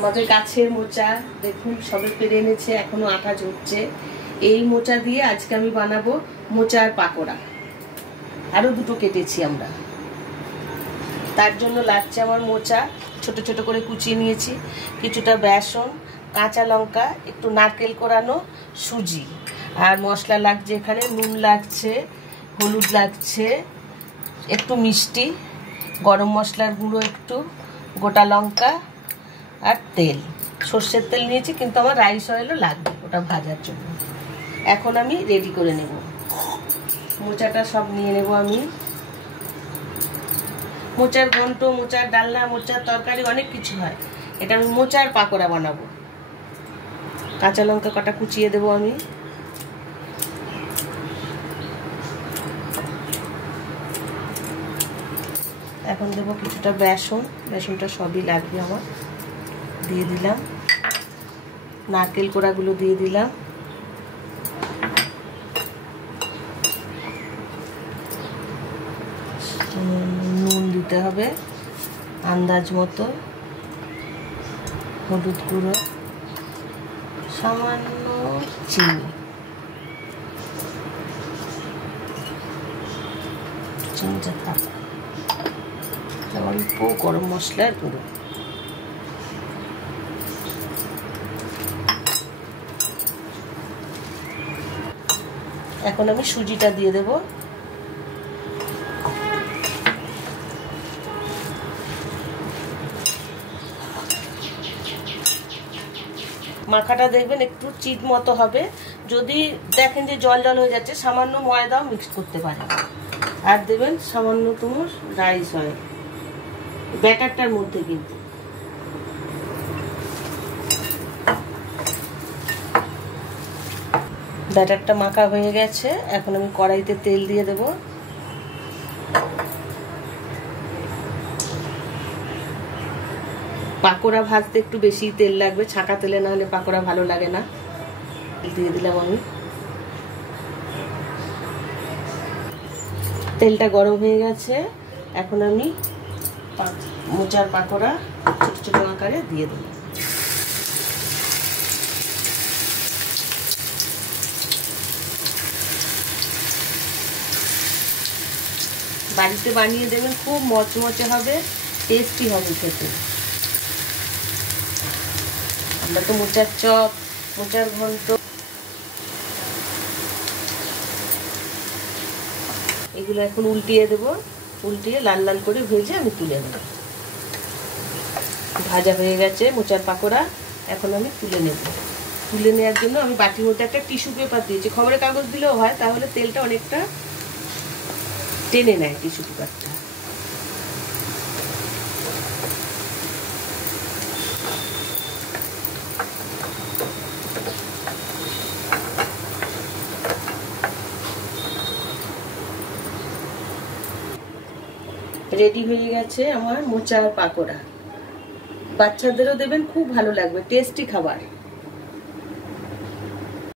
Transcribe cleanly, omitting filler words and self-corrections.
আমাদের গাছের মোচা দেখুন সবে পেরে এনেছে, এখনো আঠা ঝরছে। এই মোচা দিয়ে আজকে আমি বানাবো মোচার পাকোড়া। আরো দুটো কেটেছি আমরা। তার জন্য লাগছে আমার মোচা, ছোট ছোট করে কুচিয়ে নিয়েছি, কিছুটা বেসন, কাঁচা লঙ্কা, একটু নারকেল কোরানো, সুজি, আর মশলা লাগছে এখানে নুন লাগছে, হলুদ লাগছে, একটু মিষ্টি, গরম মশলার গুঁড়ো একটু, গোটা লঙ্কা আর তেল। সর্ষের তেল নিয়েছি, কিন্তু আমার রাইস অয়েলও লাগবে ওটা ভাজার জন্য। এখন আমি রেডি করে নেব মোচাটা, সব নিয়ে নেব আমি। মোচার ঘন্ট, মোচার ডালনা, মোচার তরকারি অনেক কিছু হয়, এটা আমি মোচার পাকোড়া বানাবো। কাঁচা লঙ্কা কটা কুচিয়ে দেবো আমি। এখন দেবো কিছুটা বেসন, বেসনটা সবই লাগবে আমার, দিয়ে দিলাম। নারকেল কোড়াগুলো দিয়ে দিলাম। নুন দিতে হবে আন্দাজ মতো, হলুদ গুঁড়ো, সামান্য চিনি, চিনিটা থাকা, অল্প গরম মশলার গুঁড়ো। এখন আমি সুজিটা দিয়ে দেব। মাখাটা দেখবেন একটু চিট মতো হবে। যদি দেখেন যে জল জল হয়ে যাচ্ছে, সামান্য ময়দাও মিক্স করতে পারেন। আর দেবেন সামান্যতম রাইস অয়েল ব্যাটারটার মধ্যে। কিন্তু ব্যাটারটা মাখা হয়ে গেছে, এখন আমি কড়াইতে তেল দিয়ে দেব। পাকোড়া ভাজতে একটু বেশি তেল লাগবে, ছাঁকা তেলে না হলে পাকোড়া ভালো লাগে না। দিয়ে দিলাম আমি। তেলটা গরম হয়ে গেছে, এখন আমি মোচার পাকোড়া ছোট ছোট আকারে দিয়ে দেব। বাড়িতে বানিয়ে দেবেন, খুব মচমচে হবে, টেস্টি হবে খেতে। আমরা তো মোচার চপ, মোচার ঘন্ট, এগুলো এখন উল্টিয়ে দেব। উল্টিয়ে লাল লাল করে ভেজে আমি তুলে নেব। ভাজা হয়ে গেছে মোচার পাকোড়া, এখন আমি তুলে নেব। তুলে নেওয়ার জন্য আমি বাটির মধ্যে একটা টিস্যু পেপার দিয়েছি, খবরের কাগজ দিলেও হয়, তাহলে তেলটা অনেকটা টেনে নেয় টিস্যু পেপারটা। রেডি হয়ে গেছে আমার মোচার পাকোড়া। বাচ্চাদেরও দেবেন, খুব ভালো লাগবে, টেস্টি খাবার।